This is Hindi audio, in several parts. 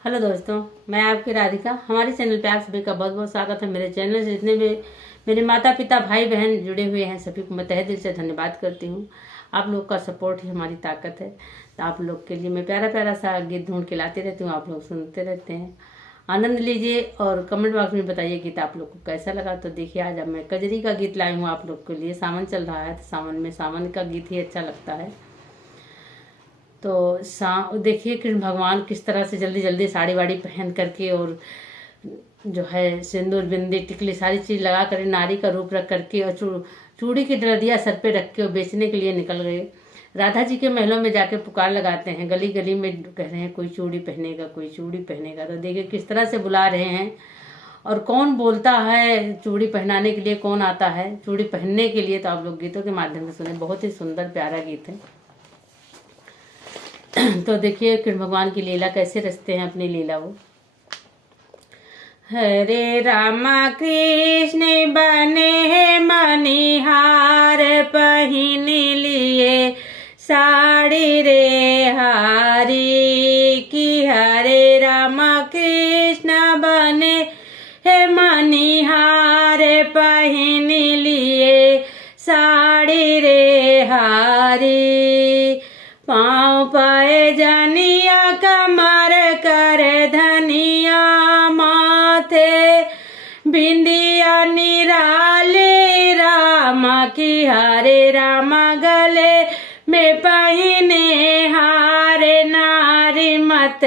हेलो दोस्तों, मैं आपकी राधिका। हमारे चैनल पे आप सभी का बहुत बहुत स्वागत है। मेरे चैनल से जितने भी मेरे माता पिता भाई बहन जुड़े हुए हैं सभी को मैं तहे दिल से धन्यवाद करती हूँ। आप लोग का सपोर्ट ही हमारी ताकत है। तो आप लोग के लिए मैं प्यारा प्यारा सा गीत ढूंढ के लाती रहती हूँ, आप लोग सुनते रहते हैं, आनंद लीजिए और कमेंट बॉक्स में बताइए गीत आप लोग को कैसा लगा। तो देखिए, आज अब मैं कजरी का गीत लाई हूँ आप लोग के लिए। सावन चल रहा है तो सावन में सावन का गीत ही अच्छा लगता है। तो देखिए कृष्ण भगवान किस तरह से जल्दी जल्दी साड़ी वाड़ी पहन करके और जो है सिंदूर बिंदी टिकली सारी चीज लगा कर नारी का रूप रख करके और चूड़ी की डंडिया सर पे रख के और बेचने के लिए निकल गए। राधा जी के महलों में जाके पुकार लगाते हैं, गली गली में कह रहे हैं कोई चूड़ी पहनेगा, कोई चूड़ी पहनेगा। तो देखिए किस तरह से बुला रहे हैं और कौन बोलता है चूड़ी पहनाने के लिए, कौन आता है चूड़ी पहनने के लिए। तो आप लोग गीतों के माध्यम से सुने, बहुत ही सुंदर प्यारा गीत है। तो देखिए कृष्ण भगवान की लीला कैसे रचते हैं अपनी लीला वो। हरे रामा कृष्ण बने मनिहार, पहन लिए साड़ी रे हारी की। हरे रामा कृष्ण बने हे मनिहार, पहन लिए साड़ी रे हारी। पाँव पाए जनिया कमर कर धनिया, माथे बिंदिया निराले रामा की। हरे रामा गले में पहने हार, नारी मत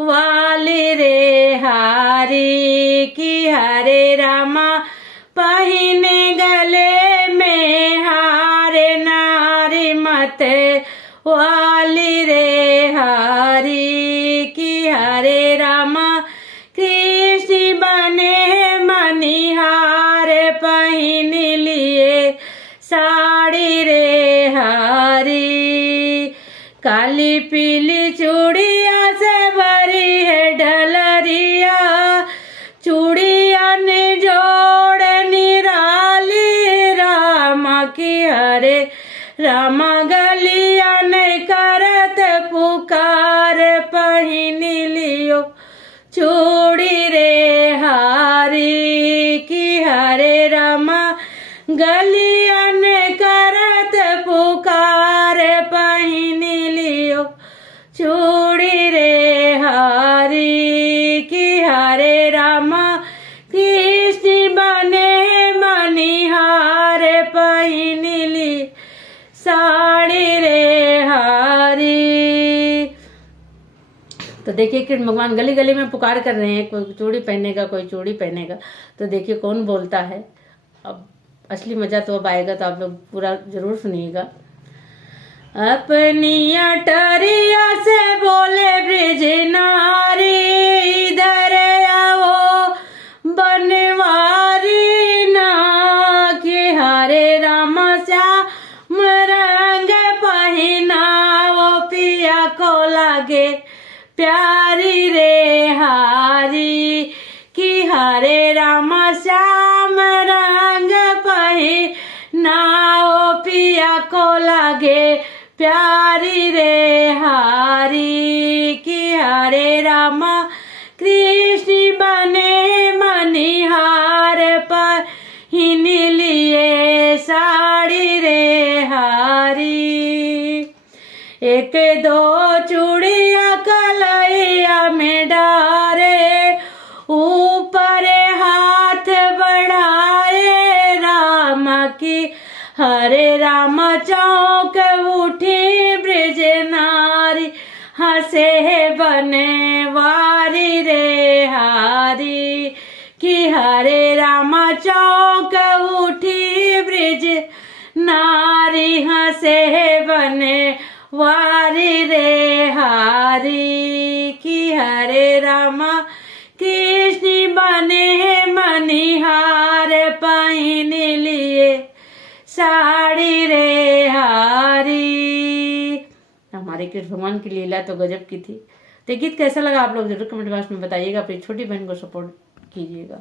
वाली रे हारी की। हरे रामा पहने गले में हार, नारी मत वाली रे हारी की। हरे रामा कृष्ण बने मनिहार, पहन लिए साड़ी रे हारी। काली पीली चूड़िया से भरी है डलरिया, चूड़िया ने जोड़ निराली रामा की। हरे रामा गलिया ने करत पुकार, पहन लियो चूड़ी रे हारी की। हरे रामा गलिया ने करत पुकार, पहन लियो चूड़ी रे हारी की। हरे रामा कृष्ण बने मनिहार, पहन ली साड़ी रे हारी। तो देखिए कृष्ण भगवान गली गली में पुकार कर रहे हैं, कोई चूड़ी पहनेगा, कोई चूड़ी पहनेगा। तो देखिए कौन बोलता है। अब असली मजा तो अब आएगा, तो आप लोग पूरा जरूर सुनिएगा। अपनी अटरिया से बोले ब्रिज नारी, इधर आओ बनवारी ना की। हरे रामा श्याम रंग पहनाओ, पिया को लागे प्यारी रे हारी की। हरे रामा श्याम रंग पहनाओ, पिया को लागे प्यारी रे हारी की। हरे रामा कृष्ण बने मनिहार, पहन लिए साड़ी रे हारी। एक दो चूड़िया कलैया में डारे, ऊपर हाथ बढ़ाए रामा की। हरे रामा चौक उठी ब्रिज नारी, हंसे बने वारी रे हारी की। हरे रामा चौक उठी ब्रिज नारी, हंसे बने वारी रे हारी की। हरे रामा कृष्ण बने मनिहार, पहन लिए साड़ी रे हारी। हमारे कृष्ण भगवान की लीला तो गजब की थी। तो गीत कैसा लगा आप लोग जरूर कमेंट बॉक्स में बताइएगा। अपनी छोटी बहन को सपोर्ट कीजिएगा।